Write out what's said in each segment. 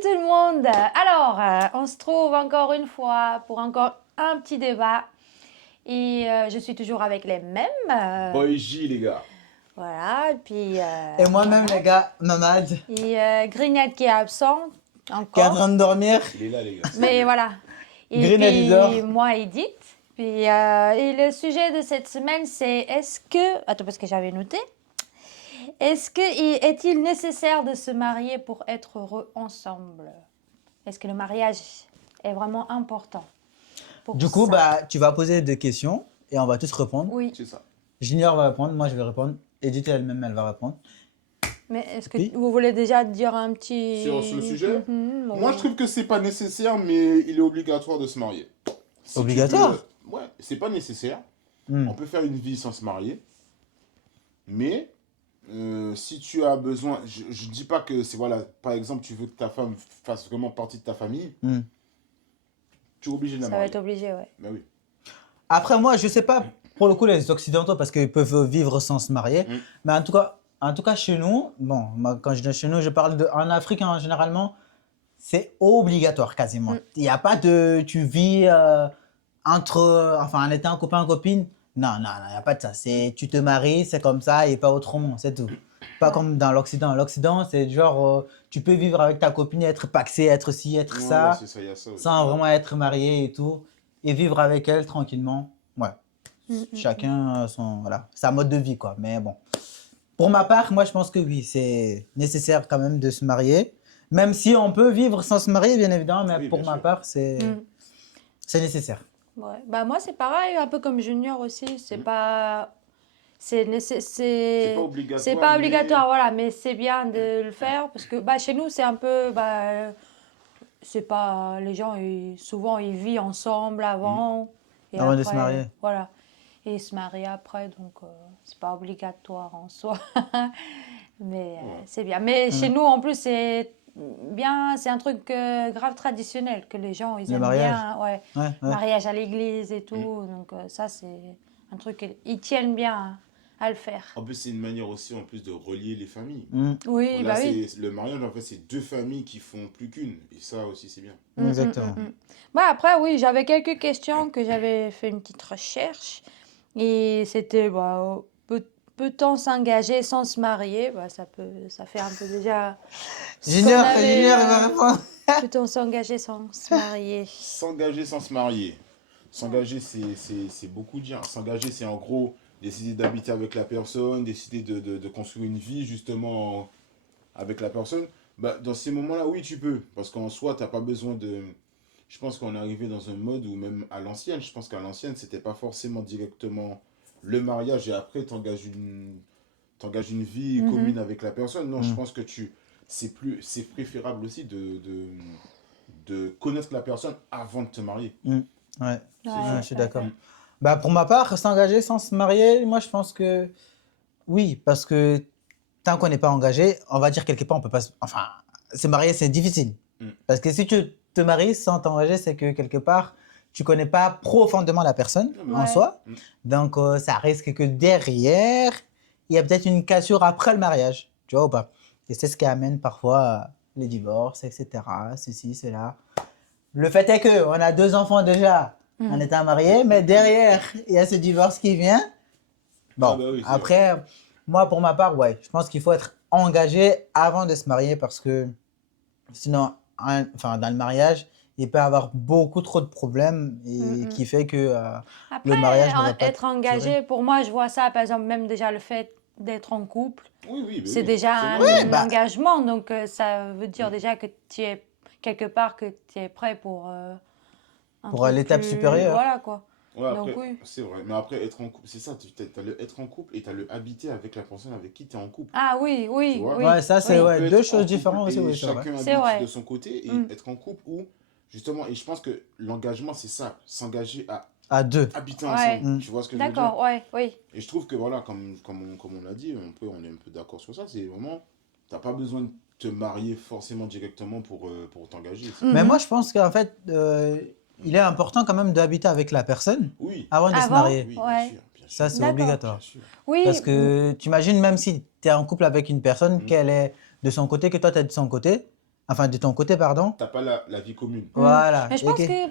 tout le monde. Alors, on se trouve encore une fois pour encore un petit débat. Et je suis toujours avec les mêmes. Boy J, les gars. Voilà, et puis... Et moi-même, les gars, Nomade, Et Grignette qui est absent, qui est en encore. train de dormir. Il est là, les gars. Mais voilà. Et Grignette, il dort. puis, moi, Edith. Puis, et le sujet de cette semaine, c'est est-ce que... Attends, parce que j'avais noté. Est-il nécessaire de se marier pour être heureux ensemble? Est-ce que le mariage est vraiment important pour Du coup, ça? tu vas poser des questions et on va tous répondre. Oui, C'est ça. Junior va répondre, moi je vais répondre. Edith elle-même, elle va répondre. mais est-ce que Oui. vous voulez déjà dire un petit... Sur le sujet Mhm, Moi, je trouve que c'est pas nécessaire, mais il est obligatoire de se marier. Si tu Obligatoire veux- Ouais, c'est pas nécessaire. Hmm. On peut faire une vie sans se marier. Mais si tu as besoin... Je dis pas que c'est... Voilà, par exemple, tu veux que ta femme fasse vraiment partie de ta famille, Hmm. tu es obligé de la Ça va marier. être obligé, ouais. Ben oui. Après, moi, je sais pas pour le coup les Occidentaux parce qu'ils peuvent vivre sans se marier. Hmm. Mais en tout cas, chez nous, bon, moi, quand je dis chez nous, je parle en Afrique généralement, c'est obligatoire quasiment. Hmm. Il n'y a pas de tu vis en étant copain, copine. Non, il n'y a pas de ça. C'est tu te maries, c'est comme ça et pas autrement, c'est tout. Pas comme dans l'Occident. L'Occident, c'est genre, tu peux vivre avec ta copine, être paxé, être ci, être Ouais, ça, c'est ça, il y a ça aussi. sans vraiment être marié et tout, et vivre avec elle tranquillement. Ouais. Chacun voilà, sa mode de vie, quoi. Mais bon. Pour ma part, moi, je pense que oui, c'est nécessaire quand même de se marier. Même si on peut vivre sans se marier, bien évidemment, mais Oui, pour bien ma sûr. part, c'est nécessaire. Ouais. Bah, moi, c'est pareil, un peu comme Junior aussi. C'est pas... C'est C'est pas obligatoire. C'est pas mais- obligatoire, voilà, mais c'est bien de le faire parce que bah, chez nous, c'est un peu... c'est pas... Les gens, souvent, ils vivent ensemble avant. Et Avant de après, se marier. Voilà. Et ils se marient après, donc c'est pas obligatoire en soi. Mais c'est bien. Mais chez nous, en plus, c'est bien... C'est un truc grave traditionnel que les gens, ils Le aiment mariage. bien. Ouais. Ouais, ouais. Mariage à l'église et tout. Donc ça, c'est un truc... Ils tiennent bien à le faire. En plus, c'est une manière aussi en plus de relier les familles. Mm, Oui, Voilà, bah oui. le mariage, en fait, c'est deux familles qui font plus qu'une. Et ça aussi, c'est bien. exactement. Bah après, oui, j'avais quelques questions que j'avais fait une petite recherche. Et c'était, peut-on s'engager sans se marier? Bah, ça fait un peu déjà... ce qu'on Junior, avait, Junior, il va répondre. peut-on s'engager sans se marier? S'engager sans se marier. S'engager, c'est beaucoup dire. S'engager, c'est en gros décider d'habiter avec la personne, décider de construire une vie justement avec la personne. Bah, dans ces moments-là, oui, tu peux. Parce qu'en soi, tu n'as pas besoin de... Je pense qu'on est arrivé dans un mode où même à l'ancienne, je pense qu'à l'ancienne, c'était pas forcément directement le mariage et après, tu engages une vie commune avec la personne. Non, je pense que c'est préférable aussi de connaître la personne avant de te marier. Ouais, Ouais, je suis d'accord. Bah, pour ma part, s'engager sans se marier, moi je pense que oui, parce que tant qu'on n'est pas engagé, on va dire quelque part, on peut pas. Enfin, se marier, c'est difficile. Parce que si tu te maries sans t'engager, c'est que quelque part, tu connais pas profondément la personne en Ouais. soi. Donc, ça risque que derrière, il y a peut-être une cassure après le mariage. Tu vois ou pas? Et c'est ce qui amène parfois les divorces, etc. Ceci, cela. Le fait est que on a 2 enfants déjà en étant mariés, mais derrière, il y a ce divorce qui vient. Bon, Ah bah oui, c'est après, moi, pour ma part, ouais, je pense qu'il faut être engagé avant de se marier parce que sinon, dans le mariage, il peut y avoir beaucoup trop de problèmes et qui fait que Après, le mariage ne va pas être engagé, pour moi, je vois ça, par exemple, même déjà le fait d'être en couple, Oui, bah c'est oui, déjà absolument. un engagement. Donc, ça veut dire déjà que tu es quelque part, que tu es prêt pour un Pour truc l'étape plus- supérieure. Voilà, quoi. Ouais, Donc, après, oui. c'est vrai. Mais après, être en couple, c'est ça. Tu as le être en couple et tu as le habiter avec la personne avec qui tu es en couple. Ah oui, oui, Tu vois? oui. Ouais, ça, c'est oui. On peut deux être en choses couple différentes aussi, et oui, c'est vrai. chacun C'est habite vrai. de son côté et être en couple où, justement, et je pense que l'engagement, c'est ça. S'engager à À 2. habiter Ouais. ensemble. Tu vois ce que je veux dire? D'accord, ouais, oui. Et je trouve que, voilà, comme on l'a dit, on est un peu d'accord sur ça. C'est vraiment, tu n'as pas besoin de te marier forcément directement pour t'engager. Mais moi, je pense qu'en fait, il est important quand même d'habiter avec la personne Oui, avant de se Avant? marier. oui, Ouais. bien sûr. Ça, c'est D'accord. obligatoire. Bien sûr. Oui, Parce que tu imagines, même si tu es en couple avec une personne, qu'elle est de son côté, que toi, tu es de son côté, Enfin, de ton côté, pardon. T'as pas la vie commune. Voilà. Mais je pense que,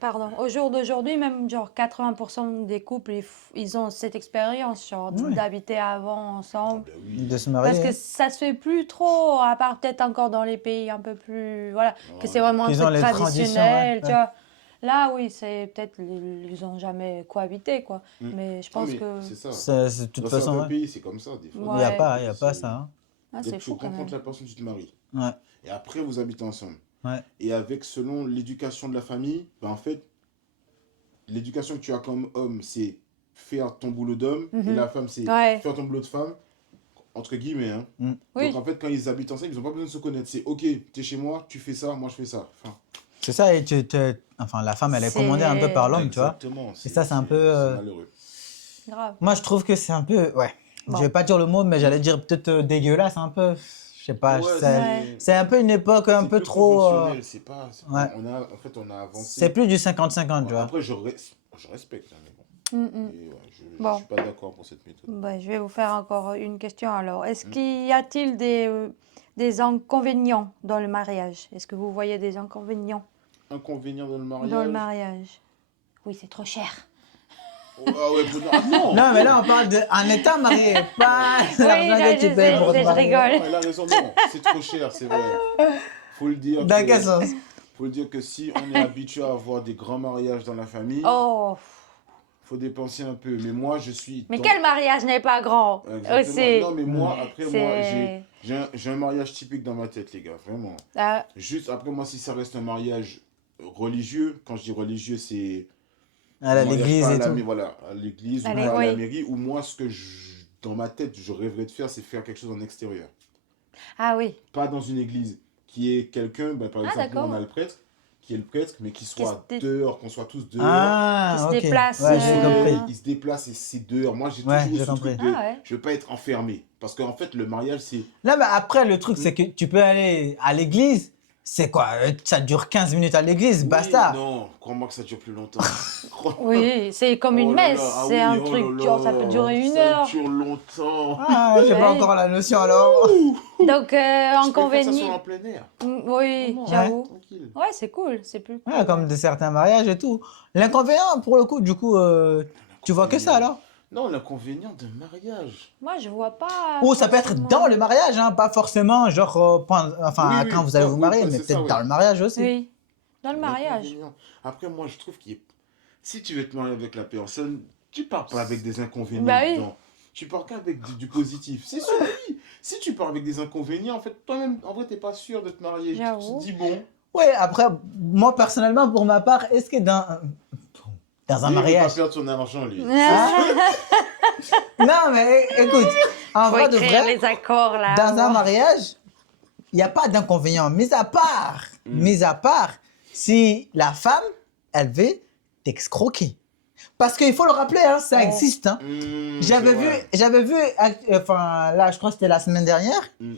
pardon, au jour d'aujourd'hui, même genre 80% des couples, ils ont cette expérience, genre Ouais. d'habiter avant ensemble. Ben oui. De se Parce marier. que ça se fait plus trop, à part peut-être encore dans les pays un peu plus, voilà, que c'est vraiment un Qu'ils truc ont les traditions, traditionnel, ouais, tu ouais. vois. Là, oui, c'est peut-être, ils ont jamais cohabité, quoi. Mais je Non, pense mais que, c'est ça. De toute Dans façon, certains ouais. pays, c'est comme ça, des fois. Il n'y a Ouais. pas, il y a pas C'est- ça. Hein. ah, c'est Tu fou quand même. rencontres la personne, tu te maries. Ouais. Et après, vous habitez ensemble. Ouais. Et avec, selon l'éducation de la famille, ben en fait, l'éducation que tu as comme homme, c'est faire ton boulot d'homme. Et la femme, c'est Ouais. faire ton boulot de femme. Entre guillemets, hein. Oui. Donc en fait, quand ils habitent ensemble, ils n'ont pas besoin de se connaître. C'est ok, t'es chez moi, tu fais ça, moi je fais ça. Enfin, C'est ça, et enfin, la femme, elle est commandée un peu par l'homme, tu vois. exactement. Et ça, c'est un peu, c'est malheureux. Grave. Moi, je trouve que c'est un peu, ouais. Bon. Je vais pas dire le mot, mais j'allais dire peut-être dégueulasse, un peu. Je sais pas. Ouais, C'est un peu une époque un c'est peu plus trop. conventionnel, c'est pas. ouais. En fait, on a avancé. C'est plus du 50-50, tu vois. Après, je respecte, hein, mais bon. Et, ouais, je Bon. suis pas d'accord pour cette méthode. Bah, je vais vous faire encore une question alors. Est-ce qu'il y a-t-il des inconvénients dans le mariage? Est-ce que vous voyez des inconvénients Inconvénient dans le mariage. dans le mariage? Oui, c'est trop cher. Oh, ah ouais, non. Non, mais là, on parle en étant marié, pas Oui, l'argent là, que tu je payes sais, pour te je marier. rigole. Non, elle a raison, non, c'est trop cher, c'est vrai. Faut le dire. Dans quel sens? Faut le dire que si on est habitué à avoir des grands mariages dans la famille, Oh, faut dépenser un peu. Mais moi, je suis. mais quel mariage n'est pas grand Exactement. aussi? Non, mais moi, après, moi, C'est- j'ai un mariage typique dans ma tête, les gars, vraiment. Ah, Juste après, moi, si ça reste un mariage religieux, quand je dis religieux, c'est. À un mariage l'église pas à et la tout. voilà, à l'église ou Allez, pas à la oui. mairie, ou moi, dans ma tête, je rêverais de faire, c'est faire quelque chose en extérieur. ah oui. Pas dans une église, qui est quelqu'un, ben, par Ah, exemple, nous, d'accord. on a le prêtre, qui est le prêtre, mais qui soit se dé- dehors, qu'on soit tous dehors. Ah, Qui se ok. déplace, Ouais, j'ai compris. Il se déplace et c'est dehors. Moi, j'ai Ouais, toujours j'ai ce compris. truc de. Ah ouais. Je veux pas être enfermé. Parce qu'en fait, le mariage, c'est. Là, mais après, le truc, c'est que tu peux aller à l'église. C'est quoi? Ça dure 15 minutes à l'église, basta. Oui, non, crois-moi que ça dure plus longtemps. Crois-moi. Oui, c'est comme une Oh là messe. là, ah C'est oui, un oh truc, là genre, ça peut là, durer une ça heure. dure longtemps. Ah, j'ai pas Ouais. encore la notion alors. Donc, Tu peux faire ça en inconvénient. plein air. Oui, Vraiment, j'avoue. tranquille. Ouais, c'est cool, c'est plus cool. Ouais, comme de certains mariages et tout. L'inconvénient, pour le coup, du coup, tu vois que ça alors? Non, l'inconvénient d'un mariage. Moi, je vois pas. Ou ça peut être forcément. dans le mariage, hein, pas forcément genre enfin Oui, oui, quand vous allez ça, vous oui, marier, ouais, mais c'est peut-être ça, dans oui. le mariage aussi. Oui, dans le mariage. L'inconvénient. Après, moi, je trouve qu'il est. Si tu veux te marier avec la personne, tu pars pas avec des inconvénients Bah oui. dedans. Tu pars qu'avec du positif. C'est sûr, oui. Si tu pars avec des inconvénients, en fait, toi-même, en vrai, t'es pas sûr de te marier. Tu J'avoue. te dis, bon. Ouais, après, moi personnellement, pour ma part, est-ce que dans un Lui, il veut mariage. pas perdre son argent, lui. Non, mais écoute, en Faut vrai de écrire vrai, les accords là. dans un mariage, il n'y a pas d'inconvénient. Mis à part, si la femme, elle veut t'escroquer. Parce qu'il faut le rappeler, hein, ça Oh. existe. Hein. C'est J'avais vu, enfin là, je crois que c'était la semaine dernière. Mm.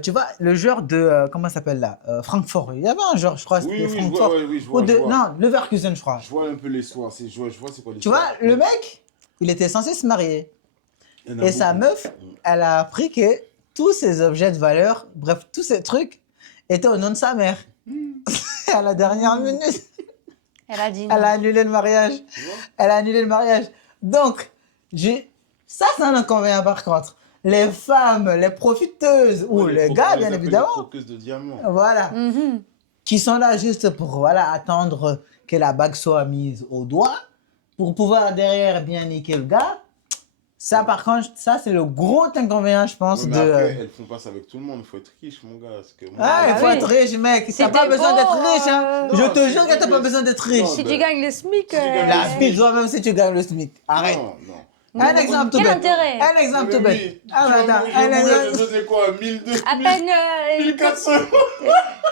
Tu vois, le joueur de, comment ça s'appelle là, Francfort. Il y avait un joueur, je crois, Oui, c'était oui, je Francfort. vois, oui, je Ou vois. de, je vois. non, Leverkusen, je crois. Je vois un peu l'histoire. Je vois c'est quoi Tu l'histoire. vois, le mec, il était censé se marier. Il y en a Et sa beaucoup. meuf, elle a appris que tous ses objets de valeur, bref, tous ces trucs, étaient au nom de sa mère. À la dernière minute, Elle a dit non. elle a annulé le mariage. Tu vois. Elle a annulé le mariage. Donc, ça, c'est un inconvénient par contre. Les femmes, les profiteuses, ou Ouais, les les gars, croqueuses, bien les évidemment, croqueuses de diamants. voilà, Mhm. qui sont là juste pour voilà, attendre que la bague soit mise au doigt, pour pouvoir derrière bien niquer le gars. Ça, par contre, ça, c'est le gros inconvénient, je pense, Ouais, mais de... après, elles font pas ça avec tout le monde. Il faut être riche, mon gars. Parce que moi, Ah, il Ah faut oui. être riche, mec. Si T'as pas t'es besoin d'être pauvre, riche, hein. Non, Je te c'est jure que vrai t'as pas que- besoin d'être riche. Non, Si ben, tu gagnes le SMIC. si tu gagnes La le bite, toi-même, si tu gagnes le SMIC. Arrête. Non, non. Un exemple tout Quel bête. intérêt? Un exemple tout Mais bête. oui, Ah, tu mais vas attends, mourir, un je vais exemple. te donner quoi 1200, À peine. 1400.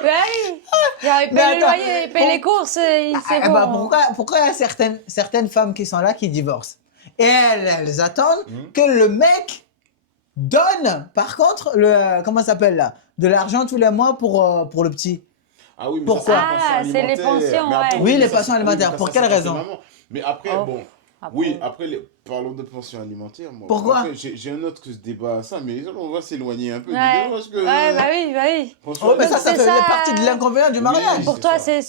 Oui. Genre, il paye Mais le attends, loyer, il paye les courses, c'est Ah, bon. bah, pourquoi il y a certaines femmes qui sont là qui divorcent? Et elles attendent que le mec donne, par contre, comment ça s'appelle là? De l'argent tous les mois pour le petit. Ah oui, mais Pourquoi? ça, c'est Ah, c'est les pensions, Mais après, ouais. Oui, les ça, pensions oui, alimentaires. mais Pour ça, quelle c'est raison? maman. Mais après, Oh. bon, Après. oui, après, Parlons de pension alimentaire, moi. Pourquoi? Après, j'ai un autre débat à ça, mais on va s'éloigner un peu du Ouais, débat parce que. ouais, bah oui, bah oui. Pension Oh, mais Donc, ça c'est fait ça, partie de l'inconvénient du Oui, mariage. Pour c'est toi, ça. c'est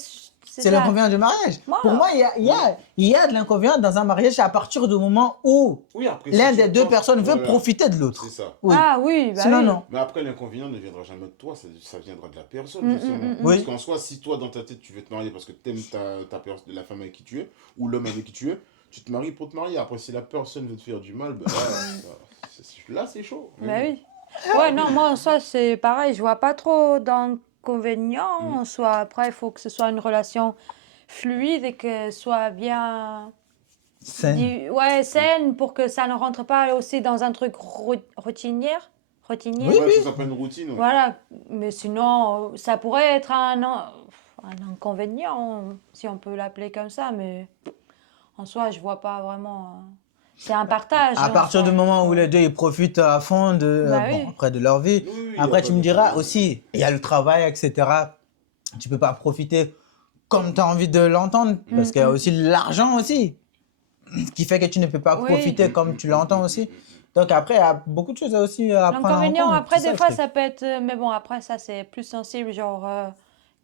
C'est ça. l'inconvénient du mariage. Moi, Pour moi, il y a de l'inconvénient dans un mariage à partir du moment où Oui, après, l'un si des tu deux penses- personnes veut voilà, profiter de l'autre. c'est ça. Oui. Ah oui, bah Sinon, oui. non. Mais après, l'inconvénient ne viendra jamais de toi, ça viendra de la personne, Mm, justement. mm, mm, Oui. Parce qu'en soi, si toi, dans ta tête, tu veux te marier parce que tu aimes la femme avec qui tu es, ou l'homme avec qui tu es, tu te maries pour te marier. Après, si la personne veut te faire du mal, ben là, c'est chaud. Bah oui. Ouais, non, moi, en soi, c'est pareil. Je vois pas trop d'inconvénients. Mm. En soi, après, il faut que ce soit une relation fluide et que ce soit bien ouais, saine pour que ça ne rentre pas aussi dans un truc routinier. Oui, Ouais, oui. ça s'appelle une routine. Ouais. Voilà. Mais sinon, ça pourrait être un inconvénient, si on peut l'appeler comme ça. Mais en soi, je vois pas vraiment. C'est un partage. À en partir soi. du moment où les deux ils profitent à fond Bah bon, oui. après de leur vie. Oui, oui, y a Après, pas tu me de diras problème. aussi, il y a le travail, etc. Tu peux pas profiter comme tu as envie de l'entendre parce qu'il y a aussi l'argent aussi qui fait que tu ne peux pas Oui. profiter comme tu l'entends aussi. Donc après, il y a beaucoup de choses aussi à prendre en L'inconvénient, compte. après, C'est ça, des le fois, truc. ça peut être. Mais bon, après, ça, c'est plus sensible, genre.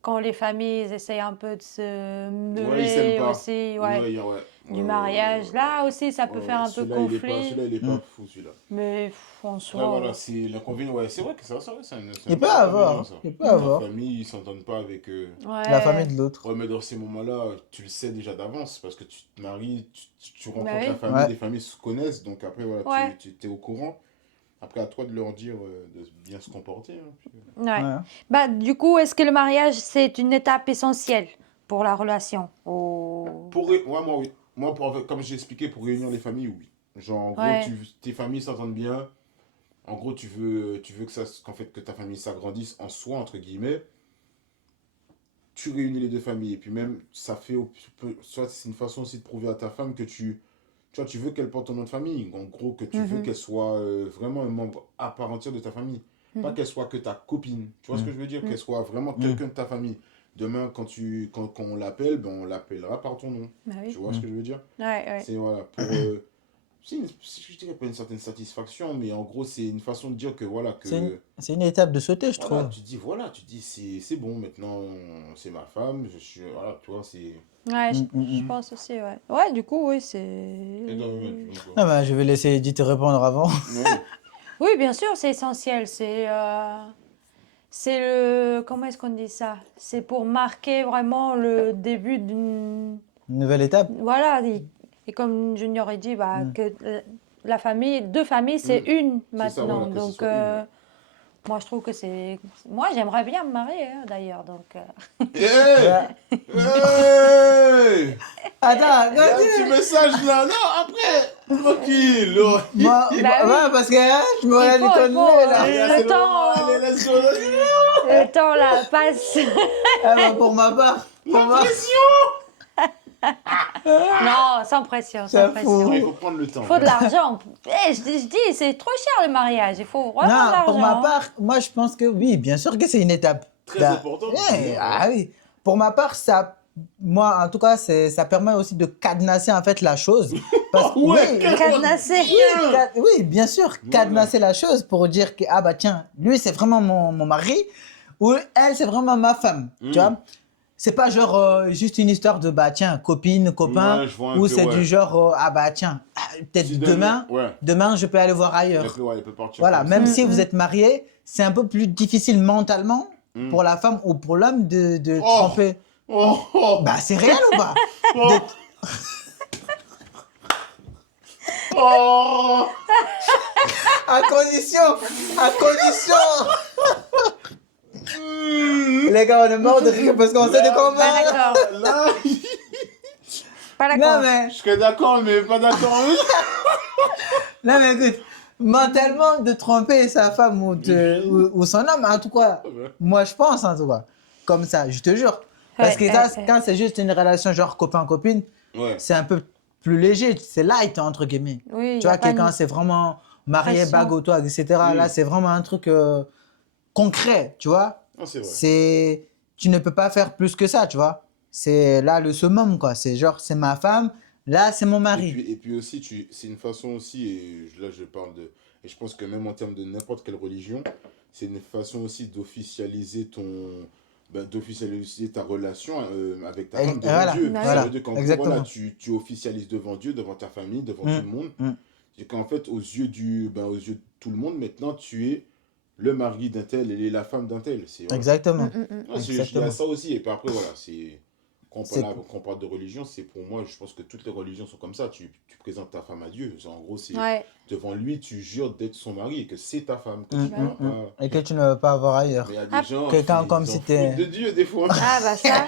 Quand les familles essayent un peu de se Ouais, ils s'aiment mêler pas. aussi, Ouais. du mariage. Là aussi, ça peut faire un peu Celui-là, conflit. il est pas fou, celui-là. Mais en Après, soi. voilà, c'est l'inconvénient. Ouais, c'est vrai que ça, c'est un Il peut vrai avoir, inconvénient, ça. il peut La avoir famille, ils s'entendent pas avec. la famille Ouais. de l'autre. Ouais, mais dans ces moments-là, tu le sais déjà d'avance parce que tu te maries, tu rencontres Bah la oui. famille, Ouais. les familles se connaissent, donc après, voilà, Ouais. tu es au courant. Après, à toi de leur dire de bien se comporter. Hein, puis, Ouais. Ouais. Bah, du coup, est-ce que le mariage, c'est une étape essentielle pour la relation? Oh. ouais, moi, oui. Moi, comme j'ai expliqué, pour réunir les familles, oui. Genre, en gros, Ouais. tes familles s'entendent bien. En gros, tu veux qu'en fait, que ta famille s'agrandisse en soi, entre guillemets. Tu réunis les deux familles. Et puis même, ça fait, soit c'est une façon aussi de prouver à ta femme que tu vois, tu veux qu'elle porte ton nom de famille. En gros, que tu veux Mhm. qu'elle soit vraiment un membre à part entière de ta famille. Pas Mhm. qu'elle soit que ta copine. Tu vois ce que je veux dire? Qu'elle soit vraiment quelqu'un de ta famille. Demain, quand on l'appelle, ben, on l'appellera par ton nom. Bah Tu oui. vois ce que je veux dire? Ouais. C'est voilà, pour. Je dirais pas une certaine satisfaction, mais en gros, c'est une façon de dire que voilà, que. C'est une étape de sauter, je Voilà, trouve. tu dis, c'est bon, maintenant, c'est ma femme, je suis. Voilà, tu vois, c'est. Ouais, je Mm. pense aussi, ouais. Ouais, du coup, oui, c'est. Et donc, Ah bah, je vais laisser Edith te répondre avant. ouais. Oui, bien sûr, c'est essentiel. C'est le. Comment est-ce qu'on dit ça? C'est pour marquer vraiment le début d'une. Une nouvelle étape. Voilà. Et comme Junior a dit, bah, que la famille, deux familles, c'est une C'est ça, maintenant. voilà, que ce Donc, soit une, ouais. moi, je trouve que c'est. Moi, j'aimerais bien me marier, hein, d'ailleurs. Donc, Hey! Hey! Attends, Il y a un petit message là, non, après, tranquille. Oh. moi, Bah oui. ouais, parce que hein, je me regarde du il tonneau, faut, là. Allez, le c'est le temps- moment, allez, let's go, let's go. le temps, là, passe. Ah bah, pour ma part, Non, sans pression, Ça sans pression. fout. Ouais, il faut prendre le temps. Il faut de l'argent. Je dis, c'est trop cher le mariage. Il faut vraiment de non, l'argent. pour ma part, moi je pense que oui, bien sûr que c'est une étape. Très Là, important, ouais, bien, ah oui. Pour ma part, moi en tout cas, ça permet aussi de cadenasser en fait la chose. Parce que, Ouais, oui, Cadenassé. oui, bien sûr, cadenasser la chose pour dire que, ah bah tiens, lui c'est vraiment mon mari, ou elle c'est vraiment ma femme, tu vois. C'est pas genre juste une histoire de bah tiens, copine, copain, Ouais, je vois un ou peu, c'est ouais. du genre ah bah tiens, peut-être Si demain je peux aller voir ailleurs. il peut partir Voilà, comme même ça. si vous êtes marié, c'est un peu plus difficile mentalement pour la femme ou pour l'homme de Oh. tromper. Oh. Bah c'est réel ou pas? Oh. Oh. À condition. Les gars, on est mort de rire parce qu'on sait de quoi on Pas parle. d'accord. Là, Pas Non d'accord. mais, je serais d'accord, mais pas d'accord. non mais écoute, mentalement de tromper sa femme ou son homme, en tout cas, moi je pense en tout cas, comme ça, je te jure. Parce que ça, quand c'est juste une relation genre copain-copine, Ouais. c'est un peu plus léger, c'est light entre guillemets. Oui, Tu vois, quand c'est vraiment marié, pression. bague au toit, etc., là c'est vraiment un truc concret, tu vois. Ah, c'est vrai. Tu ne peux pas faire plus que ça, tu vois. C'est là le summum, quoi. C'est genre, c'est ma femme, Là, c'est mon Et mari. puis aussi, c'est une façon aussi, et là je parle de. Et je pense que même en termes de n'importe quelle religion, c'est une façon aussi d'officialiser d'officialiser ta relation avec ta femme devant Voilà, Dieu. Bah Ça oui. veut voilà, dire qu'en gros, voilà, exactement. tu officialises devant Dieu, devant ta famille, devant tout Mm, le monde. mm. Et qu'en fait, aux yeux de tout le monde, maintenant, tu es le mari d'un tel et la femme d'un tel. C'est, voilà. Exactement, Ouais, il y a exactement. ça aussi. Et puis après, voilà, C'est quand on parle de religion, c'est pour moi, je pense que toutes les religions sont comme ça. Tu présentes ta femme à Dieu. En gros, c'est Ouais, devant lui, tu jures d'être son mari et que c'est ta femme, que mm, tu bah ne mm, vas oui. mm. pas. Et que tu ne veux pas avoir Mais il ailleurs. y a des Ah, gens Quelqu'un qui comme ils si en foutent t'es... de Dieu, des fois. ah, bah ça.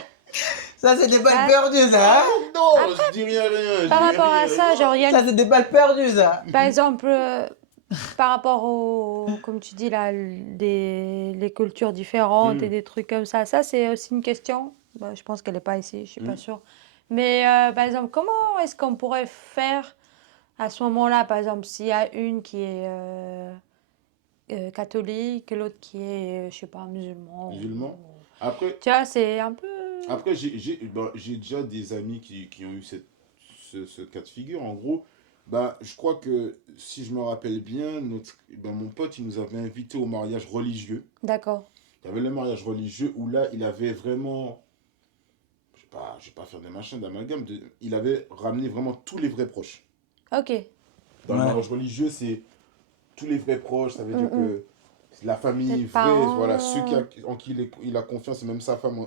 Ça, c'est des balles Ah, perdues, ça, Ah hein? non, je dis rien, je par dis rapport à rien. ça, genre, il y a Ça, c'est des balles perdues, ça. par exemple, par rapport comme tu dis là, les cultures différentes et Hmm, des trucs comme ça c'est aussi une question. Bah, je pense qu'elle n'est pas ici, je suis pas hmm. sûre. Mais par exemple, comment est-ce qu'on pourrait faire à ce moment-là, par exemple, s'il y a une qui est catholique et l'autre qui est, je sais pas, musulman. Musulman. Après, Tu vois, c'est un peu. après j'ai déjà des amis qui ont eu ce cas de figure. En gros, bah, je crois que si je me rappelle bien, mon pote, il nous avait invités au mariage religieux. D'accord. Il y avait le mariage religieux où là, il avait vraiment, je vais pas faire des machins d'amalgame, il avait ramené vraiment tous les vrais proches. Ok. Dans le Ouais. mariage religieux, c'est tous les vrais proches, ça veut dire Mm. que la famille Peut-être vraie, voilà, ceux parents. en qui il a confiance, et même sa femme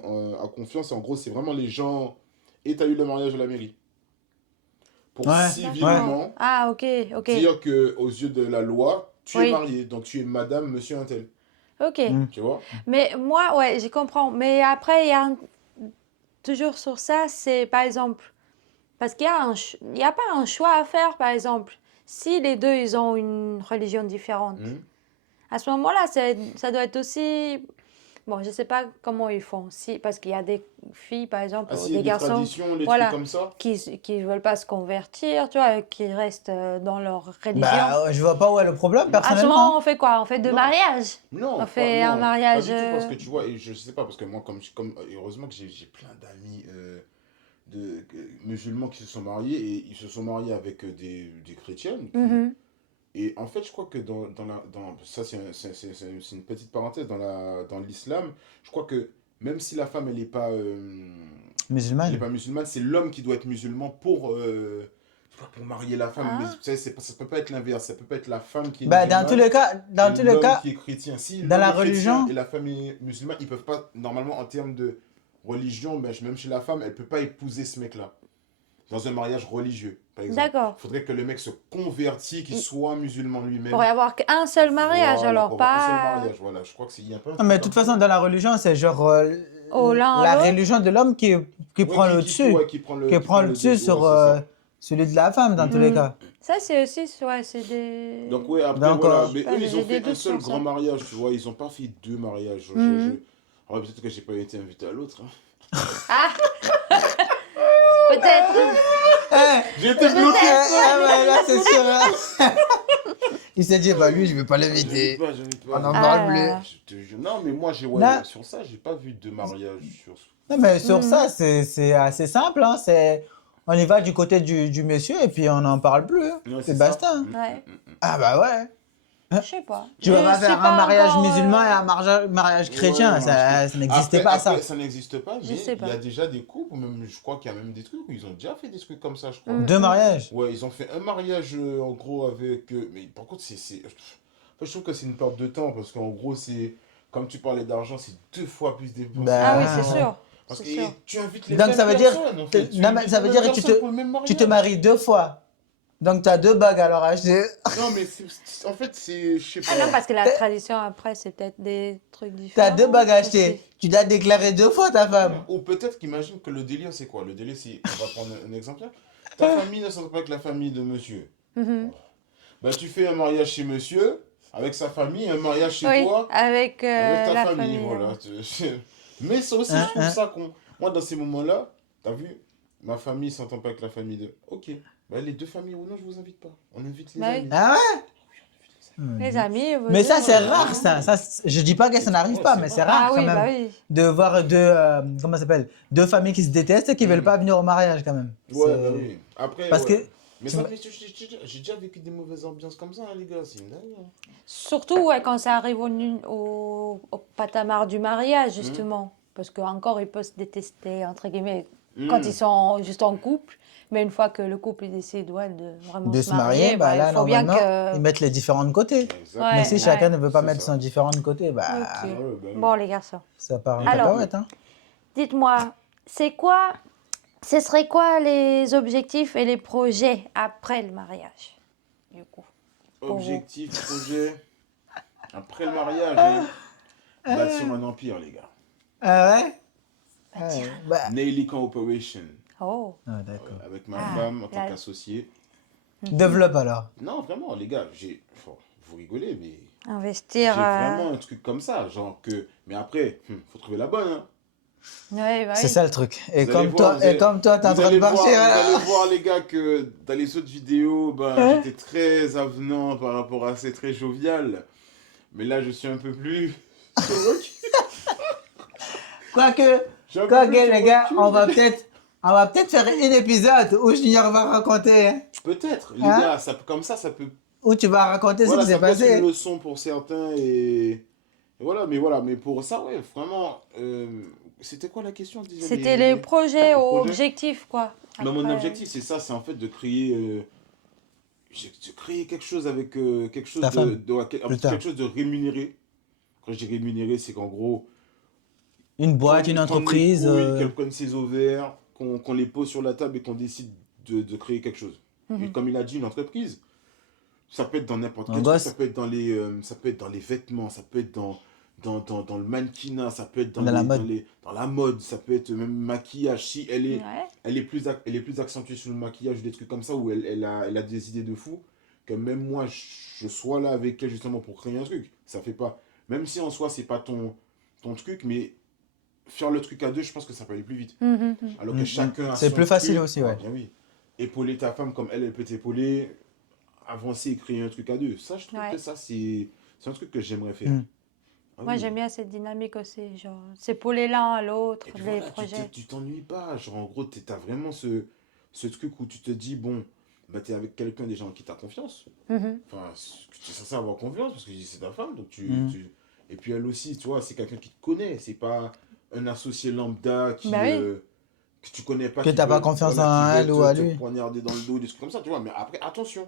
a confiance. En gros, c'est vraiment les gens. Et tu as eu le mariage de la mairie. Pour Ouais, ouais. D'accord. civilement Ah, ok, ok. dire que aux yeux de la loi, tu es Oui, marié, donc tu es madame, monsieur un tel. ok. Mm. Tu vois? Mais moi, ouais, je comprends. Mais après, il y a toujours sur ça, c'est par exemple, parce qu'il y a il y a pas un choix à faire, par exemple. Si les deux, ils ont une religion différente, Hmm. à ce moment-là, ça doit être aussi. Bon, je sais pas comment ils font. Si, parce qu'il y a des filles, par exemple, Ah, ou s'il y a des des garçons, traditions, des trucs voilà, comme ça? qui veulent pas se convertir, tu vois, qui restent dans leur religion. Bah, je vois pas où est le problème, À ce moment, personnellement. on fait quoi? On fait deux Non, mariages. On fait un non, pas mariage. du tout, parce que tu vois, et je sais pas, parce que moi, heureusement que j'ai plein d'amis musulmans qui se sont mariés, et ils se sont mariés avec des chrétiennes. Mhm. Et en fait, je crois que ça, c'est une petite parenthèse, dans l'islam, je crois que même si la femme, elle est Musulmane. pas musulmane, c'est l'homme qui doit être musulman pour marier la femme. Mais Ah, tu sais, ça peut pas être l'inverse, ça peut pas être la femme qui est Bah, musulmane et dans tous les l'homme cas, qui est chrétien. Si dans l'homme la est chrétien et religion, la femme est musulmane, ils peuvent pas, normalement, en termes de religion, ben, même chez la femme, elle peut pas épouser ce mec-là. Dans un mariage religieux, par exemple. d'accord. Il faudrait que le mec se convertisse, qu'il Il soit musulman pourrait y lui-même. avoir qu'un seul mariage, Voilà, alors pour avoir un seul pas mariage. Voilà, je crois qu'il y a pas un non, truc mais de comme toute ça, façon, non? dans la religion, c'est genre au l'un à la l'autre. religion de l'homme qui Ouais, prend le dessus. ouais, Qui qui prend prend le le dessus dessus, ouais, sur c'est ça. celui de la femme, dans Mm. tous les cas. Ça, c'est aussi, ouais, c'est Donc, des. ouais, après, Donc, voilà. Je sais Mais pas, eux, ils ont j'ai des fait un doutes seul sur grand ça. mariage, tu vois. Ils ont pas fait deux mariages. Mhm. Alors, peut-être que j'ai pas été invité à l'autre, hein. Ah, peut-être. Eh, J'ai été bloqué. ouais, là, c'est sûr. Hein. Il s'est dit, bah lui, je vais pas l'inviter. J'invite On pas. en Ah parle là plus. là. Je te jure. Non, mais moi, Là, sur ça, j'ai pas vu de mariage sur. non, mais sur Mhm. ça, c'est assez simple. Hein. On y va du côté du monsieur et puis on n'en parle plus. Hein. Ouais, Et c'est ça. basta. Hein. Ouais, Ah bah ouais. je sais pas. Tu vas pas Je suis faire un pas mariage encore. musulman et un mariage Ouais, chrétien. moi, Ça n'existait pas, après, ça. ça n'existe pas, Je mais sais il y a pas. déjà des couples, même, je crois qu'il y a même des trucs où ils ont déjà fait des trucs comme ça, je crois. Deux mariages. Ouais, ils ont fait un mariage en gros avec. Mais par contre, enfin, je trouve que c'est une perte de temps parce qu'en gros, comme tu parlais d'argent, c'est deux fois plus dépensé Ah oui, d'argent. c'est Bah, sûr. Parce C'est que sûr. tu invites les donc mêmes ça veut dire, personnes en fait. Tu non, mais invites ça les veut mêmes dire que personnes pour le même tu te mariage. maries deux fois. Donc tu as deux bagues alors acheter. Non, mais en fait, je sais Ah non, pas. parce que la tradition après, c'est peut-être des trucs Tu as deux différents bagues à aussi. acheter. Tu dois déclarer deux fois ta femme. Ou peut-être qu'imagine que le délire, c'est quoi? Le délire, c'est. On va prendre un exemple. Ta famille ne s'entend pas avec la famille de monsieur. Mhm. Bah, tu fais un mariage chez monsieur, avec sa famille, un mariage chez Oui, toi, avec avec ta la famille, famille. voilà. Mais ça aussi, je Hein, trouve hein. ça con. Moi, dans ces moments-là, t'as vu, ma famille s'entend pas avec la famille de. Ok, bah, les deux familles, ou non, je vous invite pas. On invite les Bah oui. amis. Ah ouais? Oui, on invite les Les amis, veut Mais ça, dire, c'est rare, ça. Je dis pas que ça n'arrive Ouais, pas, c'est mais c'est rare. rare Ah quand oui, bah même oui. de voir comment ça s'appelle, deux familles qui se détestent et qui veulent pas venir au mariage quand même. Ouais, bah C'est oui. Après, parce ouais. que Mais tu ça, vois- j'ai déjà vécu des mauvaises ambiances comme ça, hein, les gars. C'est une dinguerie, hein. Surtout ouais, quand ça arrive au patamar du mariage, Mhm. justement. Parce qu'encore, ils peuvent se détester, entre guillemets, quand ils Mhm. sont juste en couple. Mais une fois que le couple il décide ouais, de vraiment de se se marier, marier, bah bah, il là faut bien normalement que... ils mettent les différents de côté. Mais Ouais, si Exactement. chacun ouais. ne veut pas C'est mettre ça. son différent de côté, Ok. bah Ah ouais, bah oui. Bon, les garçons. ça part en Et du Alors, coup, cacahuète, hein. dites-moi, c'est quoi, ce serait quoi les objectifs et les projets après le mariage, du coup, pour vous? objectif, projet, après le mariage, hein, bâtir un empire, les gars. Ah ouais? Bah, Ah tiens. ouais. Bah. Naily Corporation. Oh, Ah, d'accord. Avec ma Ah, femme en tant là. qu'associé. Développe alors. Non, vraiment, les gars, vous rigolez, mais investir. j'ai vraiment un truc comme ça. Genre que. Mais après, faut trouver la bonne, hein. Ouais, bah C'est oui. ça le truc. Et Vous allez comme voir, toi, et comme toi, t'es en vous train de allez marcher. voir, vous allez Voilà. voir, les gars, que dans les autres vidéos, ben, Hein? j'étais très avenant par rapport à c'est très jovial. Mais là, je suis un peu plus sur le recul. Quoique, Je suis un peu plus sur les le gars, recul. on va peut-être faire un épisode où Junior va raconter, hein, Peut-être, les Hein? gars, comme ça peut. où tu vas raconter ce Voilà, qui ça s'est peut être une passé. leçon pour certains et voilà, mais pour ça, ouais, vraiment, c'était quoi la question déjà, C'était les projets, les projets objectifs, quoi. Mais mon Après. objectif, c'est ça, c'est en fait de créer, de créer quelque chose avec quelque chose Ta femme, ouais, plus tard. quelque chose de rémunéré. Quand je dis rémunéré, c'est qu'en gros, Une boîte, une prendre les entreprise. couilles, qu'elle prenne ses ovaires, qu'on les pose sur la table et qu'on décide de créer quelque chose. Et comme il a dit, une entreprise, ça peut être dans n'importe Un quel gosse. truc, ça peut être dans les vêtements, ça peut être dans le mannequinat, ça peut être Dans la mode. dans la mode, ça peut être même maquillage. Si Ouais. elle est plus accentuée sur le maquillage ou des trucs comme ça, où elle a des idées de fou, que même moi, je sois là avec elle justement pour créer un truc. Ça fait pas. Même si en soi, c'est pas ton truc, mais faire le truc à deux, je pense que ça peut aller plus vite. Alors que chacun a C'est son plus facile truc. aussi, ouais. Bien oui. Épauler ta femme comme elle peut t'épauler, avancer et créer un truc à deux. Ça, je trouve Ouais. que ça, c'est un truc que j'aimerais faire. Mm. Ah Moi, oui. j'aime bien cette dynamique aussi, genre, s'épauler l'un à l'autre, Et puis les voilà, projets. tu t'ennuies pas. Genre, en gros, t'as vraiment ce truc où tu te dis, bon, bah, t'es avec quelqu'un déjà en qui t'as confiance. Mhm. Enfin, tu es censé avoir confiance parce que c'est ta femme. Donc Mm. Et puis elle aussi, tu vois, c'est quelqu'un qui te connaît. C'est pas un associé lambda Bah oui. que tu connais pas. Que qui t'as pas veut- confiance voilà, en qui veut elle ou à te lui. poignarder dans le dos, des trucs comme ça, tu vois. Mais après, attention.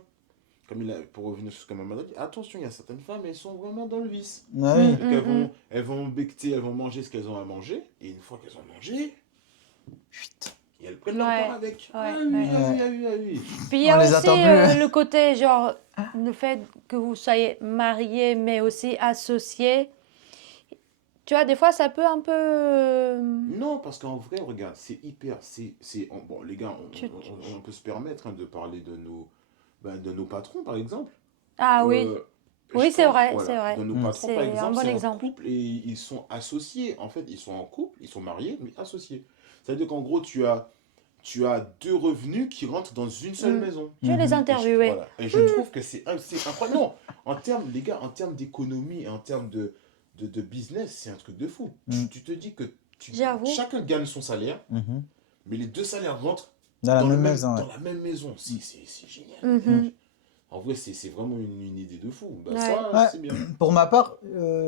Pour revenir sur ce que maman a dit, attention, il y a certaines femmes, elles sont vraiment dans le vice. Ah oui. Donc elles vont becter, elles vont manger ce qu'elles ont à manger. Et une fois qu'elles ont mangé, et elles prennent leur Ouais, part avec. ouais, Ah oui, ouais. ah oui, ah oui, ah oui. Puis il y a On les aussi attend plus. le côté, genre, le fait que vous soyez mariés, mais aussi associés. Tu vois, des fois, ça peut un peu... Non, parce qu'en vrai, regarde, c'est hyper. Bon, les gars, Tu- on peut se permettre hein, de parler de nos patrons, par exemple. Ah oui, Euh, oui, je c'est pense, vrai, voilà, c'est vrai. de nos Mm. patrons, C'est par un exemple, bon c'est un exemple. couple et ils sont associés. En fait, ils sont en couple, ils sont mariés, mais associés. C'est-à-dire qu'en gros, tu as deux revenus qui rentrent dans une seule Mm. maison. Je vais les interviewer. Voilà. Et je trouve que c'est incroyable. Non, en termes, les gars, en termes d'économie et en termes de business, c'est un truc de fou. Mm. Tu te dis que J'avoue. chacun gagne son salaire, Mhm. mais les deux salaires rentrent Dans la le même maison, ouais. dans la même maison. C'est génial. Mhm. En vrai, c'est vraiment une idée de fou. Bah, Ouais. ça, Ouais. c'est bien. Pour ma part,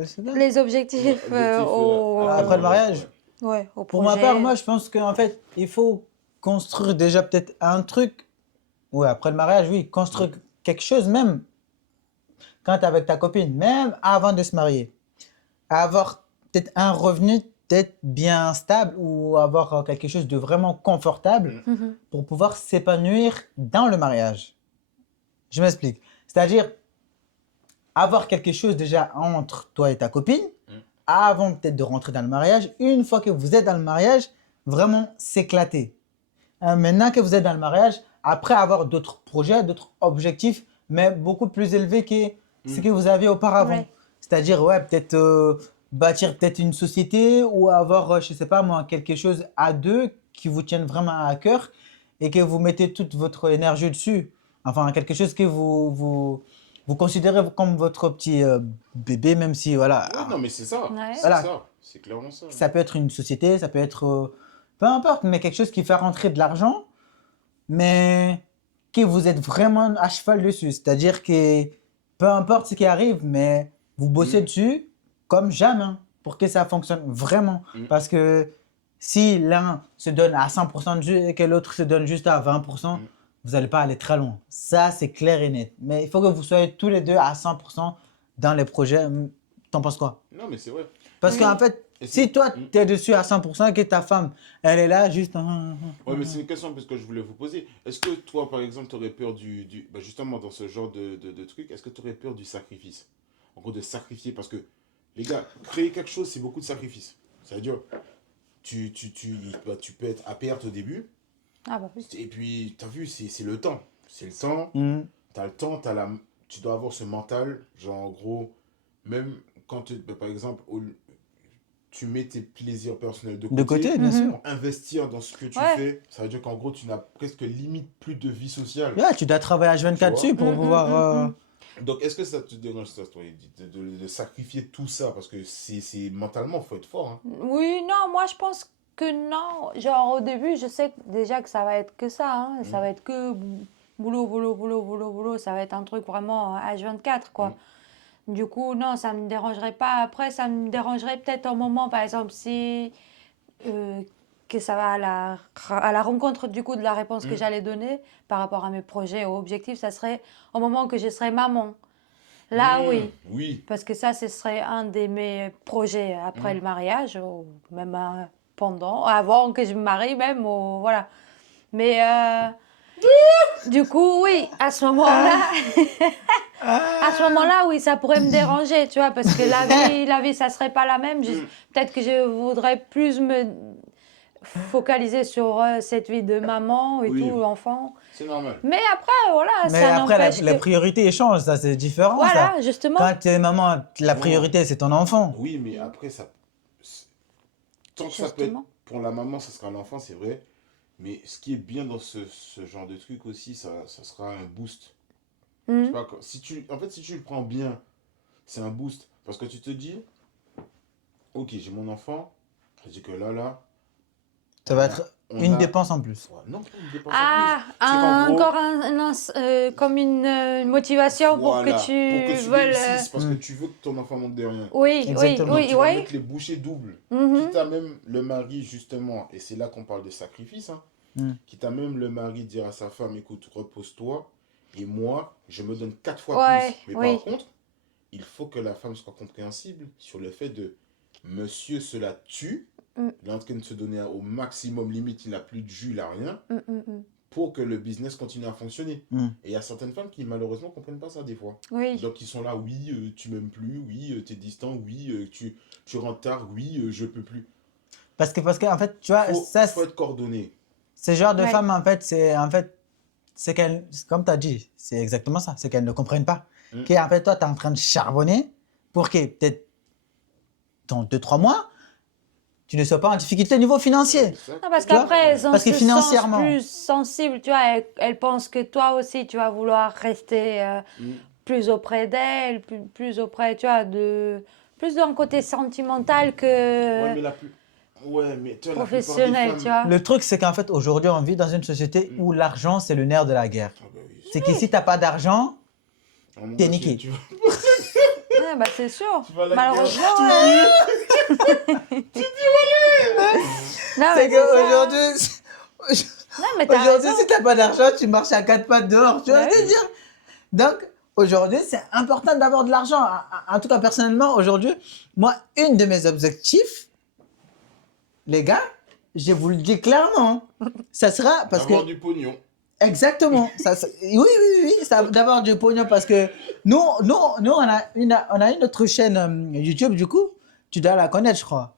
c'est bien. Les objectifs Après le mariage. Ouais, au Pour ma projet. part, moi, je pense qu'en fait, il faut construire déjà peut-être un truc. Ouais, après le mariage, oui, construire quelque chose, même quand t'es avec ta copine, même avant de se marier. Avoir peut-être un revenu peut-être bien stable ou avoir quelque chose de vraiment confortable Mhm. pour pouvoir s'épanouir dans le mariage. Je m'explique. C'est-à-dire avoir quelque chose déjà entre toi et ta copine avant peut-être de rentrer dans le mariage. Une fois que vous êtes dans le mariage, vraiment s'éclater. Maintenant que vous êtes dans le mariage, après avoir d'autres projets, d'autres objectifs, mais beaucoup plus élevés que ce que vous aviez auparavant. Ouais. C'est-à-dire, ouais, peut-être bâtir peut-être une société ou avoir, je sais pas moi, quelque chose à deux qui vous tienne vraiment à cœur et que vous mettez toute votre énergie dessus. Enfin, quelque chose que vous considérez comme votre petit bébé, même si, voilà, Ouais, non, mais c'est ça. Ouais. C'est Voilà. ça. C'est clairement ça. ça peut être une société, ça peut être, peu importe, mais quelque chose qui fait rentrer de l'argent, mais que vous êtes vraiment à cheval dessus. C'est-à-dire que peu importe ce qui arrive, mais vous bossez dessus comme jamais pour que ça fonctionne vraiment. Parce que si l'un se donne à 100% de jus et que l'autre se donne juste à 20%, vous n'allez pas aller très loin. Ça, c'est clair et net. Mais il faut que vous soyez tous les deux à 100% dans les projets. T'en penses quoi? Non, mais c'est vrai. Parce Oui. qu'en fait, Et si c'est- toi, tu es dessus à 100% et que ta femme, elle est là juste... Ouais, mais c'est une question parce que je voulais vous poser. Est-ce que toi, par exemple, tu aurais peur bah, justement, dans ce genre de truc, est-ce que tu aurais peur du sacrifice? En gros, de sacrifier. Parce que, les gars, créer quelque chose, c'est beaucoup de sacrifices. C'est-à-dire, tu peux être à perte au début. Ah bah oui. Et puis, tu as vu, c'est le temps. C'est le temps. Tu as le temps, tu dois avoir ce mental. Genre, en gros, même quand, bah, par exemple, tu mets tes plaisirs personnels de De côté, bien Mhm. sûr. pour investir dans ce que tu Ouais. fais, ça veut dire qu'en gros, tu n'as presque limite plus de vie sociale. Ouais, tu dois travailler H24 Tu vois. dessus pour pouvoir... Donc, est-ce que ça te dérange, ça, toi, de sacrifier tout ça? Parce que mentalement, il faut être fort. Hein. Oui, non, moi je pense que non. Genre au début, je sais déjà que ça va être que ça, hein. Ça va être que boulot, boulot, boulot, boulot, boulot. Ça va être un truc vraiment H24, quoi. Du coup, non, ça me dérangerait pas. Après, ça me dérangerait peut-être un moment, par exemple, si euh, que ça va à la rencontre du coup de la réponse que j'allais donner par rapport à mes projets ou objectifs, ça serait au moment que je serai maman. Là, oui. Oui. Parce que ça, ce serait un de mes projets après le mariage, ou même pendant, avant que je me marie même, ou, voilà. Mais du coup, oui, à ce moment-là, à ce moment-là, oui, ça pourrait me déranger, tu vois, parce que la vie, ça serait pas la même. Peut-être que je voudrais plus me focaliser sur cette vie de maman et Oui. tout, enfant. C'est normal. Mais après, voilà, Mais ça après, n'empêche la que... priorité change, ça c'est différent. Voilà, Ça. justement. Quand tu es maman, la priorité c'est ton enfant. Oui, mais après, tant que ça peut être Justement. pour la maman, ça sera l'enfant, c'est vrai. Mais ce qui est bien dans ce genre de truc aussi, ça sera un boost. Je sais pas, en fait, si tu le prends bien, c'est un boost. Parce que tu te dis, ok, j'ai mon enfant, je dis que là, Ça va être une dépense en plus. Ouais, non, pas une dépense Ah, en plus. encore comme une motivation pour Voilà, que tu pour que tu veuilles... réussisses, parce que tu veux que ton enfant manque de rien. Oui, Exactement. oui, Tu vas oui. mettre les bouchées doubles. Mhm. Quitte à même le mari, justement, et c'est là qu'on parle de sacrifice, hein, quitte à même le mari dire à sa femme, écoute, repose-toi, et moi, je me donne 4 fois Ouais, plus. Mais oui. par contre, il faut que la femme soit compréhensible sur le fait de, monsieur, cela tue, il est en train de se donner au maximum, limite, il n'a plus de jus, il n'a rien, pour que le business continue à fonctionner. Et il y a certaines femmes qui, malheureusement, ne comprennent pas ça des fois. Oui. Donc, ils sont là, oui, tu m'aimes plus, oui, tu es distant, oui, tu rentres tard, oui, je peux plus. Parce que en fait, tu vois, Faut être coordonné. ce genre de Ouais. femme, en fait, c'est qu'elle, comme tu as dit, c'est exactement ça, c'est qu'elles ne comprennent pas. En fait, toi, tu es en train de charbonner pour que peut-être dans 2-3 mois, tu ne sois pas en difficulté au niveau financier. Non, parce Tu vois, qu'après, elles ont parce que ce financièrement- sens plus sensible, tu vois. Elles pensent que toi aussi, tu vas vouloir rester plus auprès d'elles, plus auprès, tu vois, plus d'un côté sentimental que Ouais, mais tu vois, la plupart des professionnel, femmes... tu vois. Le truc, c'est qu'en fait, aujourd'hui, on vit dans une société où l'argent, c'est le nerf de la guerre. Ah bah oui. C'est que si tu n'as pas d'argent, À un moment, t'es niqué. Ouais, bah, c'est sûr. Tu vas à la Malheureusement. guerre. Non, c'est mais c'est ça. qu'aujourd'hui, Non, mais t'as aujourd'hui, raison. si tu n'as pas d'argent, tu marches à 4 pattes dehors. Tu vois Ouais. ce que je veux dire? Donc, aujourd'hui, c'est important d'avoir de l'argent. En tout cas, personnellement, aujourd'hui, moi, une de mes objectifs, les gars, je vous le dis clairement, ça sera parce que... Avoir du pognon. Exactement. Oui, d'avoir du pognon parce que nous on a une autre chaîne YouTube, du coup, tu dois la connaître, je crois.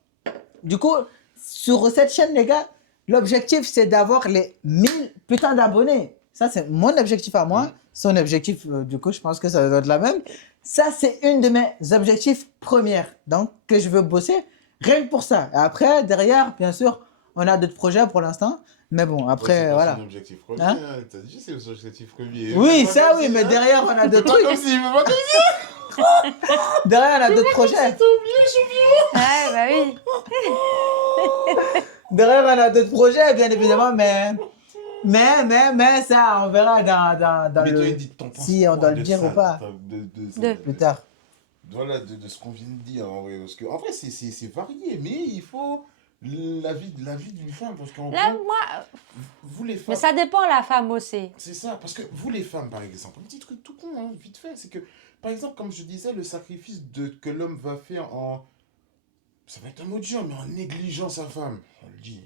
Du coup, sur cette chaîne, les gars, l'objectif, c'est d'avoir les 1000 putains d'abonnés. Ça, c'est mon objectif à moi. Son objectif, du coup, je pense que ça doit être la même. Ça, c'est une de mes objectifs premières. Donc, que je veux bosser rien que pour ça. Et après, derrière, bien sûr, on a d'autres projets pour l'instant. Mais bon, Ouais, après, c'est pas voilà. son objectif premier. Hein? Hein. T'as dit c'est son objectif premier. Oui, Fais pas ça comme oui, si, mais hein. derrière, on a Fais d'autres pas trucs. comme si, fais pas comme si. Derrière, on a d'autres projets. T'as oublié, champion. Ouais, bah oui. Derrière, on a d'autres projets, bien évidemment, mais ça, on verra dans Mais toi, le... Edith, t'en penses Si on quoi doit le de dire ça, ou pas, plus tard. Voilà, de ce qu'on vient de dire, en vrai. Parce que, en vrai, c'est varié, mais il faut la vie d'une femme. Parce qu'en Là, gros, moi, vous les mais femmes. ça dépend la femme aussi. C'est ça, parce que vous les femmes, par exemple, un petit truc tout con, hein, vite fait, c'est que, par exemple, comme je disais, le sacrifice que l'homme va faire en. Ça va être un mot dur, mais en négligeant sa femme. On le dit.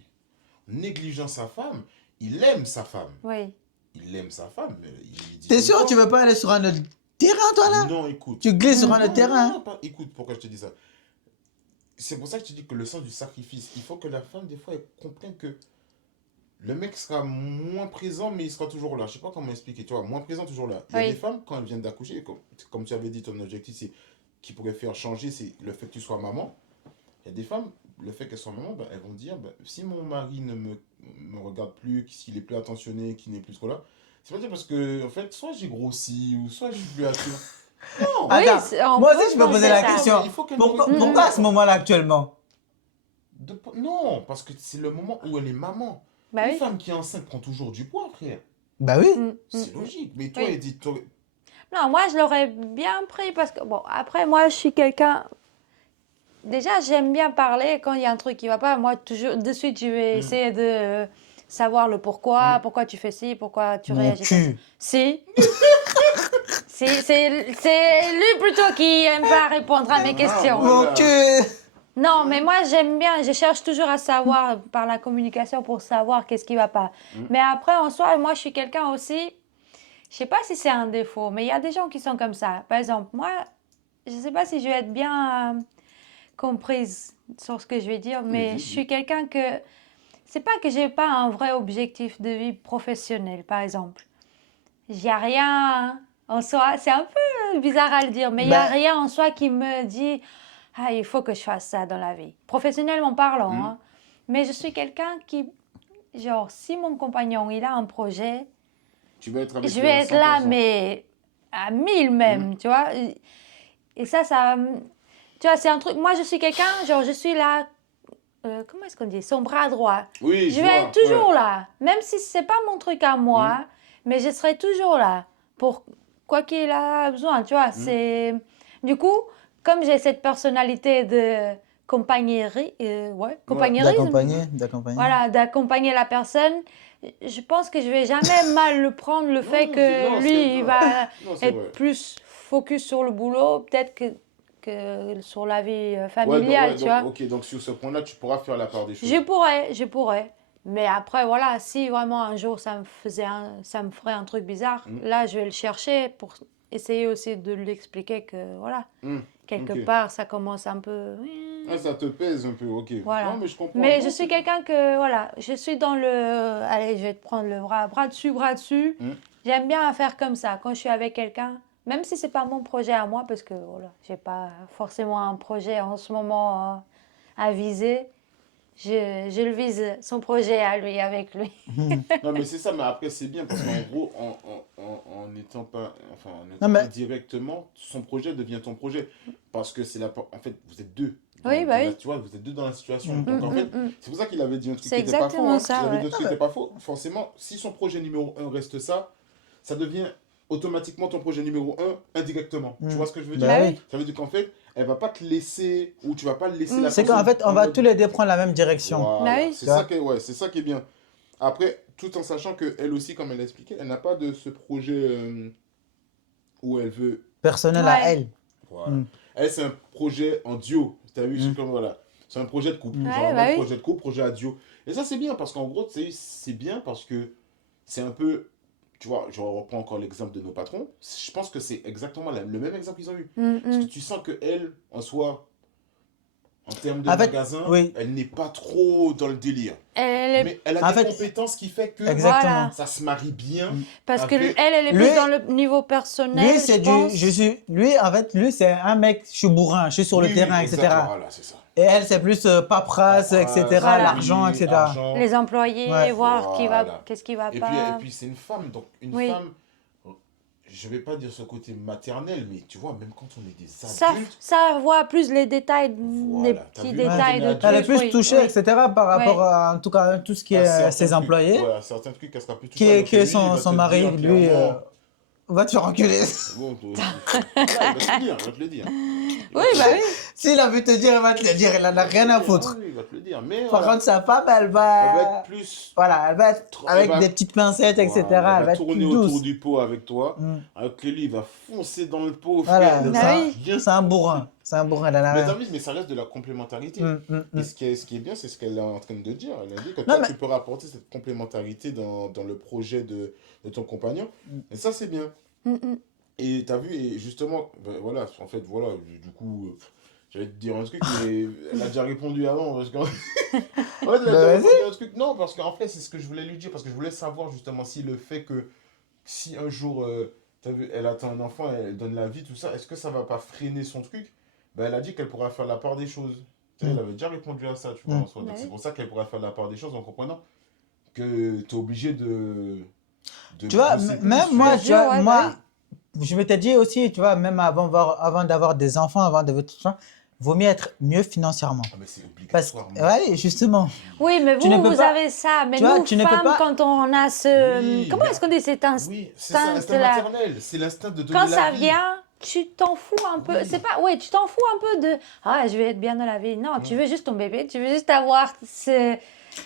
En négligeant sa femme, il aime sa femme. Oui. Il aime sa femme, mais il dit. T'es tout sûr le que temps. tu veux pas aller sur un autre terrain, toi, là? Non, écoute. Tu glisses sur Non, un autre terrain, hein? écoute, pourquoi je te dis ça. C'est pour ça que je te dis que le sens du sacrifice, il faut que la femme, des fois, elle comprenne que le mec sera moins présent, mais il sera toujours là. Je sais pas comment expliquer, tu vois, moins présent, toujours là. Il y a Oui. des femmes, quand elles viennent d'accoucher, comme tu avais dit, ton objectif, c'est qui pourrait faire changer, c'est le fait que tu sois maman. Il y a des femmes, le fait qu'elles soient maman, ben, elles vont dire, ben, si mon mari ne me regarde plus, s'il est plus attentionné, qu'il n'est plus trop là, c'est pas dire parce que, en fait, soit j'ai grossi, ou soit je suis plus attentionné. Non! Ah, Attends, on moi peut aussi, je me penser posais la ça. question. Il faut qu'elle Pourquoi, me regarde. pourquoi à ce moment-là, actuellement? Non, parce que c'est le moment où elle est maman. Bah Une oui. femme qui est enceinte prend toujours du poids, frère. Bah oui. C'est logique. Mais toi, Oui. Edith, Non, moi, je l'aurais bien pris parce que, bon, après, moi, je suis quelqu'un. Déjà, j'aime bien parler quand il y a un truc qui va pas. Moi, toujours, de suite, je vais essayer de savoir le pourquoi tu fais ci, pourquoi tu Mon réagis comme ça. cul. Si. C'est lui plutôt qui aime pas répondre à mes questions. Voilà. Mon cul. Non, mais moi, j'aime bien, je cherche toujours à savoir par la communication pour savoir qu'est-ce qui va pas. Mais après, en soi, moi, je suis quelqu'un aussi, je sais pas si c'est un défaut, mais il y a des gens qui sont comme ça. Par exemple, moi, je sais pas si je vais être bien comprise sur ce que je vais dire, mais vas-y, je suis quelqu'un que, c'est pas que j'ai pas un vrai objectif de vie professionnel, par exemple. Il n'y a rien en soi, c'est un peu bizarre à le dire, mais il n'y a Bah. rien en soi qui me dit ah, il faut que je fasse ça dans la vie. Professionnellement parlant, hein. Mais je suis quelqu'un qui, genre, si mon compagnon, il a un projet, Tu vas être avec je lui vais à être là, 100%. mais à 1000 même, tu vois. Et ça, tu vois, c'est un truc, moi, je suis quelqu'un, genre, je suis là, comment est-ce qu'on dit, son bras droit. Oui, Je vais vois, être toujours ouais. là, même si c'est pas mon truc à moi, mais je serai toujours là pour quoi qu'il a besoin, tu vois. C'est du coup, comme j'ai cette personnalité de compagnonnerisme, D'accompagner. voilà, d'accompagner la personne, je pense que je vais jamais mal le prendre le fait que lui, il va Non, c'est vrai. être plus focus sur le boulot, peut-être que sur la vie Ouais, familiale, tu vois. ok, donc sur ce point-là, tu pourras faire la part des choses. Je pourrais. Mais après, voilà, si vraiment un jour ça me ferait un truc bizarre, là, je vais le chercher pour essayer aussi de lui expliquer que, voilà, quelque ok. part, ça commence un peu... Ah, ça te pèse un peu, ok. Voilà. Non, mais je comprends. Mais Non, je suis quelqu'un que, voilà, je suis dans le... Allez, je vais te prendre le bras dessus. J'aime bien faire comme ça, quand je suis avec quelqu'un, même si c'est pas mon projet à moi, parce que, voilà, j'ai pas forcément un projet en ce moment à viser. Je le vise, son projet à lui, avec lui. Non, mais c'est ça, mais après, c'est bien parce qu'en gros, en n'étant pas, enfin, en Non, étant mais- pas directement, son projet devient ton projet. Parce que c'est la, en fait, vous êtes deux. Oui, bah oui. Tu vois, vous êtes deux dans la situation. Donc, en fait, c'est pour ça qu'il avait dit un truc C'est qui n'était pas faux. exactement Hein. ça, Il avait ouais. dit un truc qui n'était pas faux. Forcément, si son projet numéro 1 reste ça, ça devient automatiquement ton projet numéro 1 indirectement. Tu vois ce que je veux dire? Bah Bah oui. Ça veut dire qu'en fait, elle va pas te laisser, ou tu vas pas laisser la C'est personne qu'en fait, on en va mode- tous les deux prendre la même direction. Voilà. Bah oui. C'est ça qui est, ouais, c'est ça qui est bien. Après, tout en sachant qu'elle aussi, comme elle l'a expliqué, elle n'a pas de ce projet où elle veut. Personnel Ouais. à elle. Voilà. Elle, c'est un projet en duo. Tu as vu, c'est comme voilà. C'est un projet de couple. Ouais, Genre, en bah mode oui. projet de couple, projet à duo. Et ça, c'est bien parce qu'en gros, tu sais, c'est bien parce que c'est un peu. Tu vois, je reprends encore l'exemple de nos patrons. Je pense que c'est exactement le même exemple qu'ils ont eu. Parce que tu sens qu'elle, en soi, en termes de En fait, magasin, oui. elle n'est pas trop dans le délire. Elle est... Mais elle a En des fait, compétences qui fait que Exactement. Voilà. ça se marie bien. Parce que avec- elle est Lui- plus dans le niveau personnel, Lui, c'est je pense. lui, en fait, lui, c'est un mec, je suis bourrin, je suis sur le Oui, terrain, exact, etc. Voilà, c'est ça. Et elle, c'est plus paperasse, etc., Voilà. l'argent, etc. Argent. Les employés, Ouais. voir Voilà. qu'est-ce qui va Et pas. puis c'est une femme, donc une Oui. femme, je vais pas dire ce côté maternel, mais tu vois, même quand on est des Ça, adultes, ça voit plus les détails, les voilà, t'as petits vu, détails quand on est de adulte, Elle est trucs. plus Oui, touchée, oui. etc., par rapport à, en tout cas, tout ce qui à est certains ses trucs. employés, Voilà, certains trucs, elle sera plus touchée, alors que qui est lui, il va son te mari, dire lui, clairement. va te faire enculer. Bon, voilà, il va te le dire, il va te le dire. Il va Oui, te le bah dire. oui. S'il a vu te dire, il va te le dire, il en a rien à foutre. Oui, il va te le dire. Mais Par voilà, contre, sa femme, elle elle va être va, plus. voilà, elle va être Elle avec va, des petites pincettes, etc., voilà, elle elle va va être tourner plus autour douce. du pot avec toi. Mm. Alors que lui, il va foncer dans le pot, frère. Voilà, Il en Bah a oui. rien. c'est un bourrin. C'est un bourrin, elle en a Mais rien. t'as vu, mais ça reste de la complémentarité. Et Mm. ce qui est bien, c'est ce qu'elle est en train de dire. Elle a dit que Non, toi, mais tu peux rapporter cette complémentarité dans le projet de ton compagnon. Et ça, c'est bien. Mm, mm. Et t'as vu, et justement, ben voilà, en fait, voilà, du coup, j'allais te dire un truc, mais elle a déjà répondu avant. Parce qu'en en fait, elle a déjà bah, répondu vas-y. un truc. Non, parce qu'en fait, c'est ce que je voulais lui dire, parce que je voulais savoir justement si le fait que, si un jour, t'as vu, elle attend un enfant, elle donne la vie, tout ça, est-ce que ça va pas freiner son truc? Ben, elle a dit qu'elle pourra faire la part des choses. Tu sais, elle Mm. avait déjà répondu à ça, tu vois, Mm. en soi. Bah Donc c'est oui. pour ça qu'elle pourra faire la part des choses en comprenant que t'es obligé de Tu vois, bosser plus, même tu moi, vois. tu Dur, vois, ouais, bah moi, je m'étais dit aussi, tu vois, même avant d'avoir des enfants, avant de tout ça, vaut mieux être mieux financièrement. Ah, mais c'est Parce que, obligatoire, mon ouais, justement, oui, mais tu ne vous, peux vous pas, avez ça. Mais tu vois, nous, tu ne peux femmes, pas, quand on a ce... Oui, Comment est-ce qu'on dit cet oui, c'est ça, l'instinct instinct-là? maternel. C'est l'instinct de donner Quand la ça vie. vient, tu t'en fous un peu. Oui. C'est pas... Ouais, tu t'en fous un peu de... Ah, je vais être bien dans la vie. Non, tu Mm. veux juste ton bébé. Tu veux juste avoir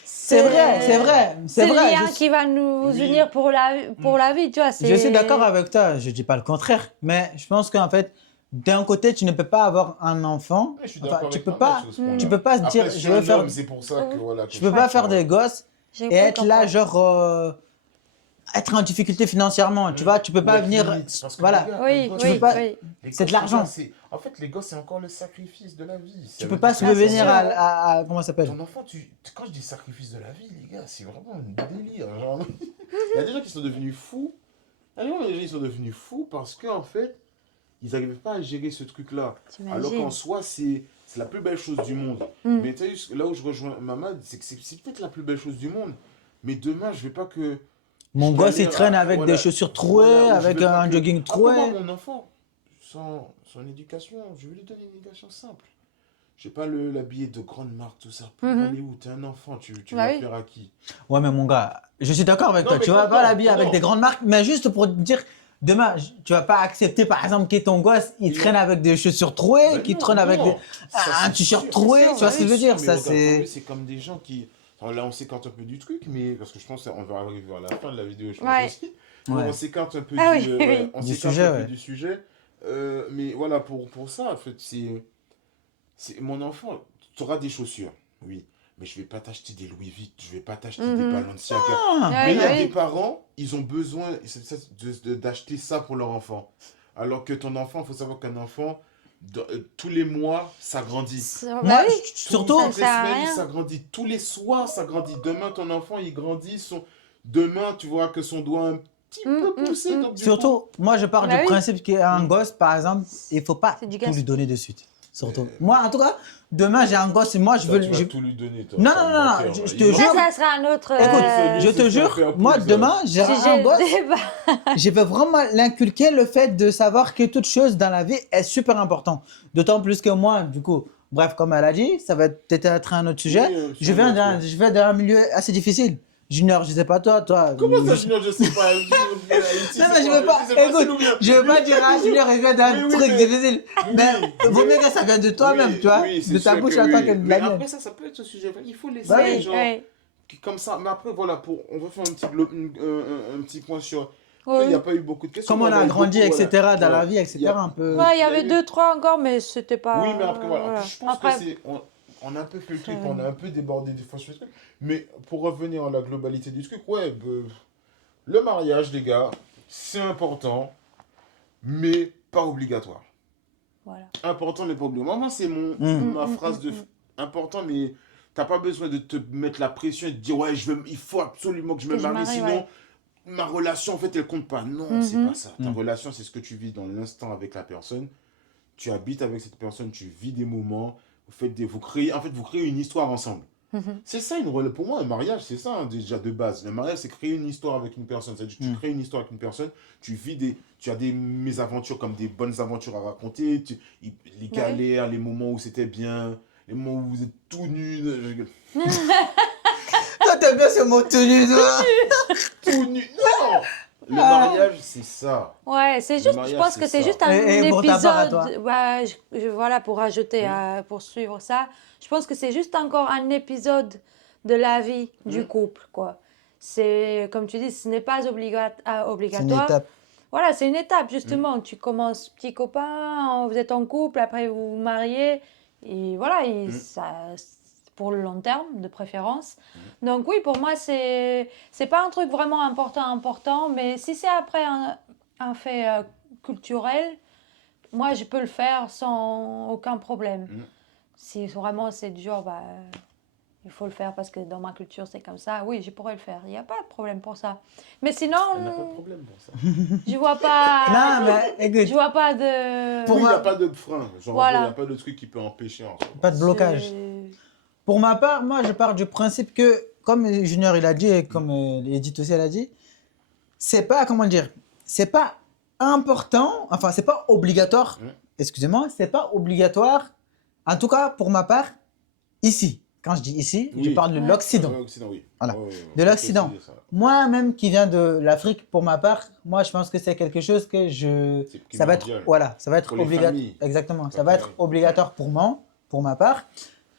c'est vrai, c'est vrai, ce c'est vrai. lien qui va nous Oui. unir pour la vie, tu vois. Je suis d'accord C'est... avec toi, je dis pas le contraire, mais je pense qu'en fait, d'un côté, tu ne peux pas avoir un enfant, Ouais, je suis enfin, d'accord avec Mohamed sur ce point-là. tu peux pas se dire, Après, je suis je vais un faire, homme, c'est pour ça que voilà. Que tu je peux pas tu faire vois. des gosses J'ai et pu être là, comprendre. genre, être en difficulté financièrement, tu Mm. vois, tu peux Ou pas être venir, limite. Parce que les voilà, gars, un Oui, gosse, tu peux oui, pas, oui. les c'est de gosses, les l'argent. gars, en fait, les gosses, c'est encore le sacrifice de la vie. Ça Tu veut peux pas dire que Ah, c'est subvenir sûr. comment ça s'appelle? ton enfant, quand je dis sacrifice de la vie, les gars, c'est vraiment un délire. Genre, il y a des gens qui sont devenus fous. Il y a des gens qui sont devenus fous parce qu'en fait, ils n'arrivaient pas à gérer ce truc-là. Alors qu'en T'imagines. soi, c'est la plus belle chose du monde. Mm. Mais tu sais, là où je rejoins Mamad, c'est que c'est peut-être la plus belle chose du monde. Mais demain, je vais pas que Mon je gosse, il galère traîne avec des voilà, chaussures trouées, voilà, ou je avec vais pas un que. jogging Après, moi, troué. mon enfant, son éducation, je vais lui donner une éducation simple. Je vais pas l'habiller de grandes marques, tout ça. Pour Mhm. aller où? T'es un enfant, tu Bah vas oui. plaire à qui? Ouais, mais mon gars, je suis d'accord avec Non, toi. mais Tu vas pas non, l'habiller avec non. des grandes marques, mais juste pour te dire, demain, tu vas pas accepter, par exemple, que ton gosse, il Non. traîne avec des chaussures trouées, Ben qu'il non, traîne avec non. Ça, un c'est t-shirt sûr. troué. C'est Tu vois ce que je veux dire? Mais Ça, regarde, t'as vu, c'est. c'est comme des gens qui. Alors là, on s'écarte un peu du truc, mais parce que je pense qu'on va arriver à la fin de la vidéo, je pense Ouais. aussi. Ouais. On s'écarte un peu Ah oui, du, oui. on Du s'écarte sujet, un peu ouais. du sujet. Mais voilà, pour ça, en fait, c'est mon enfant. Tu auras des chaussures, oui. Mais je vais pas t'acheter des Louis Vuitton, je vais pas t'acheter des Mhm. Balenciaga. Ah, Ouais, Mais il y bah a des oui. parents, ils ont besoin d'acheter ça pour leur enfant. Alors que ton enfant, il faut savoir qu'un enfant, tous les mois, ça grandit. Bah moi, oui. surtout, Ça Toutes les sert à semaines, rien. ça grandit. Tous les soirs, ça grandit. Demain, ton enfant, il grandit. Demain, tu vois que son doigt un petit peu poussé. Donc, du coup, surtout, moi, je pars Bah du oui. principe qu'un Mm. gosse, par exemple, il faut pas C'est du tout lui gaspille. donner de suite. Surtout. Moi, en tout cas, demain, j'ai un gosse et moi, je ça, veux. tu vas tout lui donner, toi. Non, C'est non, un non, non, menteur, je là. te Il jure. Ça sera un autre Écoute, lui, je c'est te ce jure, qu'on fait en moi, plus, demain, j'ai un sujet gosse. de débat. Je vais vraiment l'inculquer le fait de savoir que toute chose dans la vie est super important. D'autant plus que moi, du coup, bref, comme elle a dit, ça va peut-être un autre sujet. Oui, c'est un autre, Je viens d'un milieu assez difficile. Junior, je sais pas toi. Comment ça, je... Junior, je sais pas. Non, mais je veux pas. Écoute, je veux pas dire à Junior, il vient d'un Oui, truc mais- difficile. Mais vaut mieux que ça vienne de toi-même, tu vois, c'est de ta sûr bouche que en tant oui. que de Mais la mienne. après ça peut être ce sujet. Il faut laisser Bah les Oui, gens oui. comme ça. Mais après, voilà, on va faire un petit point sur. Il Oui. n'y a pas eu beaucoup de questions. Comment on mais a eu grandi, beaucoup, etc., voilà. dans la Voilà. vie, etc., Il y a- un peu. Ouais, il y il y a avait eu- 2, 3 encore, mais c'était pas. Oui, mais après, voilà. Voilà. Je pense Après, que on a un peu fait le truc, ça- on a un peu débordé des fois sur le truc. Mais pour revenir à la globalité du truc, ouais, le mariage, les gars, c'est important, mais pas obligatoire. voilà. Important, mais pas obligatoire. Moi, c'est ma phrase de important, mais t'as pas besoin de te mettre la pression et de dire, ouais, il faut absolument que je me Que je marie, marie, sinon ouais. ma relation, en fait, elle compte pas. Non, c'est Mhm. pas ça. Ta relation, c'est ce que tu vis dans l'instant avec la personne. Tu habites avec cette personne, tu vis des moments, vous créez une histoire ensemble. C'est ça pour moi, un mariage, c'est ça hein, déjà de base. Le mariage, c'est créer une histoire avec une personne. C'est-à-dire que tu crées une histoire avec une personne, tu as des mésaventures comme des bonnes aventures à raconter, les galères, les moments où c'était bien, les moments où vous êtes tout nus. Toi, t'aimes bien ce mot tenu, toi. Tout nus. Non! Le mariage, c'est ça. Ouais, c'est juste, je mariage, pense que c'est c'est ça. juste un Et pour ta part, à toi? épisode. Ouais, voilà, pour rajouter, pour suivre ça, je pense que c'est juste encore un épisode de la vie du couple, quoi. C'est, comme tu dis, ce n'est pas C'est une obligatoire. étape. Voilà, c'est une étape, justement. Tu commences petit copain, vous êtes en couple, après vous vous mariez, et voilà, pour le long terme, de préférence. Donc oui, pour moi, c'est pas un truc vraiment important, mais si c'est après un fait culturel, moi, je peux le faire sans aucun problème. Si vraiment c'est du genre, bah, il faut le faire parce que dans ma culture, c'est comme ça, oui, je pourrais le faire. Il n'y a pas de problème pour ça. Mais sinon, Elle n'a pas de problème pour ça. je vois pas... Non, mais écoute, Je vois pas de... Pour Oui, il n'y moi- a pas de frein. Genre, Voilà. il n'y a pas de truc qui peut empêcher. En fait. pas de blocage. Pour ma part, moi, je pars du principe que, comme Junior il a dit et comme Edith aussi elle a dit, c'est pas, comment dire, c'est pas important, enfin, c'est pas obligatoire, excusez-moi, c'est pas obligatoire, en tout cas pour ma part, ici. Quand je dis ici, je Oui. parle de l'Occident. L'Occident, oui. Voilà. Ouais, De faut l'Occident. préciser ça. Moi-même qui viens de l'Afrique, pour ma part, moi je pense que c'est quelque chose que C'est ça va être, primordial. voilà, ça va être Pour les obligatoire. familles. Exactement, ça Pas va être pareil. obligatoire pour ma part.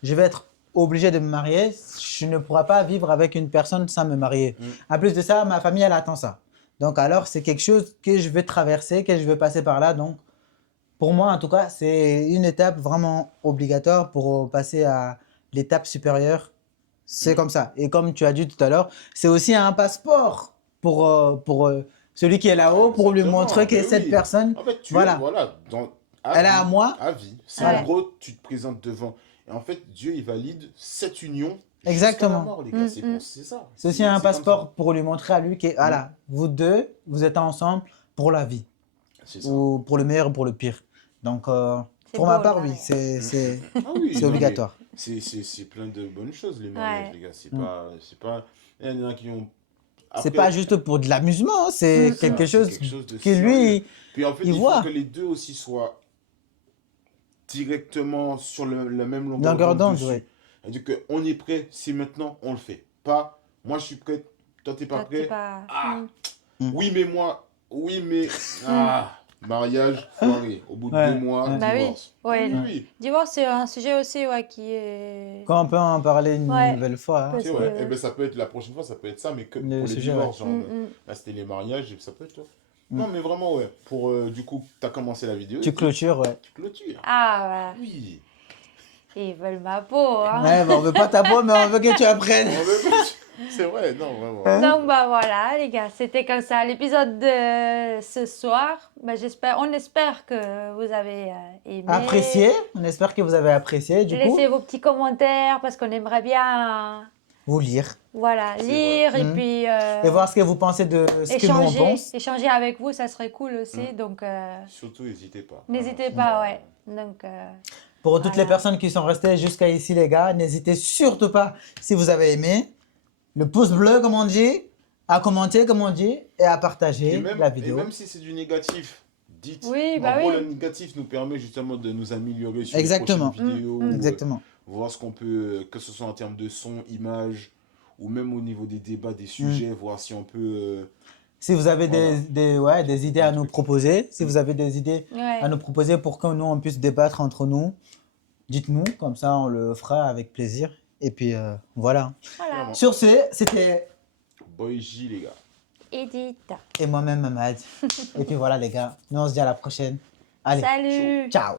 Je vais être obligé de me marier. Je ne pourrai pas vivre avec une personne sans me marier. En plus de ça, ma famille elle attend ça. Donc alors c'est quelque chose que je vais traverser, que je vais passer par là. Donc pour moi en tout cas, c'est une étape vraiment obligatoire pour passer à l'étape supérieure. C'est comme ça. Et comme tu as dit tout à l'heure, c'est aussi un passeport pour celui qui est là-haut, pour lui Exactement, montrer que mais cette oui. personne, En fait, voilà, à elle est vie, à moi. À vie. C'est Ouais. en gros, tu te présentes devant. Et en fait, Dieu, il valide cette union. Exactement. Jusqu'à la mort, les gars. C'est ça. C'est aussi un comme passeport pour lui montrer à lui que, voilà, vous deux, vous êtes ensemble pour la vie. ça. C'est ça. Ou pour le meilleur ou pour le pire. Donc, C'est pour ma beau, part, le oui, mariage. c'est Ah oui, c'est non, mais obligatoire. C'est plein de bonnes choses, les mariages, Ouais. les gars. C'est pas. Il y en a qui ont. C'est Après, pas juste pour de l'amusement, hein, c'est ça, quelque c'est chose quelque chose de que sérieux. lui, Puis en fait, il il voit. faut que les deux aussi soient directement sur la même longueur Longueur d'onde d'onde, dessus. ouais. C'est-à-dire qu'on est prêt, c'est maintenant, on le fait. Pas, moi je suis prêt, toi t'es pas Toi, t'es prêt. pas- Ah, Mm. oui mais moi, oui mais, ah, mariage, foiré. Au bout de Ouais, 2 mois, ouais. Bah oui. divorce. Ouais. Oui, oui. Divorce, c'est un sujet aussi qui est... Quand on peut en parler une Ouais. nouvelle fois, hein. Parce C'est vrai. que- Eh ben, ça peut être la prochaine fois, ça peut être ça, mais que Le pour les sujet, divorces, genre, Mm, mm. là c'était les mariages, ça peut être toi. Non mais vraiment ouais, pour du coup, t'as commencé la vidéo. Tu et clôtures, ouais. tu clôtures. Ah, ouais. Oui. Ils veulent ma peau, hein. Ouais, bah, on veut pas ta peau, mais on veut que tu apprennes. C'est vrai, non vraiment. Hein? Donc, bah voilà, les gars, c'était comme ça l'épisode de ce soir. Bah, on espère que vous avez aimé. Apprécié, on espère que vous avez apprécié, du coup, Laissez vos petits commentaires parce qu'on aimerait bien, vous lire voilà, C'est lire vrai. et puis et voir ce que vous pensez de ce que nous on pense. échanger avec vous, ça serait cool aussi. Donc, Surtout, n'hésitez pas. n'hésitez Vraiment, pas, c'est- ouais. Donc, Pour toutes Voilà. les personnes qui sont restées jusqu'à ici, les gars, n'hésitez surtout pas, si vous avez aimé, le pouce bleu, comme on dit, à commenter, comme on dit, et à partager la vidéo. Et même si c'est du négatif, dites. Oui, En bah gros, oui. le négatif nous permet justement de nous améliorer sur Exactement. les prochaines vidéos. Exactement. Voir ce qu'on peut, que ce soit en termes de son, image, ou même au niveau des débats, des sujets, voir si on peut. Si vous avez Voilà. des idées à nous proposer, si vous avez des idées ouais. à nous proposer pour que nous, on puisse débattre entre nous, dites-nous, comme ça, on le fera avec plaisir. Et puis, voilà. Voilà. Vraiment. Sur ce, c'était Boy J, les gars. Edith. et moi-même, Mamad. Et puis voilà, les gars, nous, on se dit à la prochaine. Allez, Salut. ciao.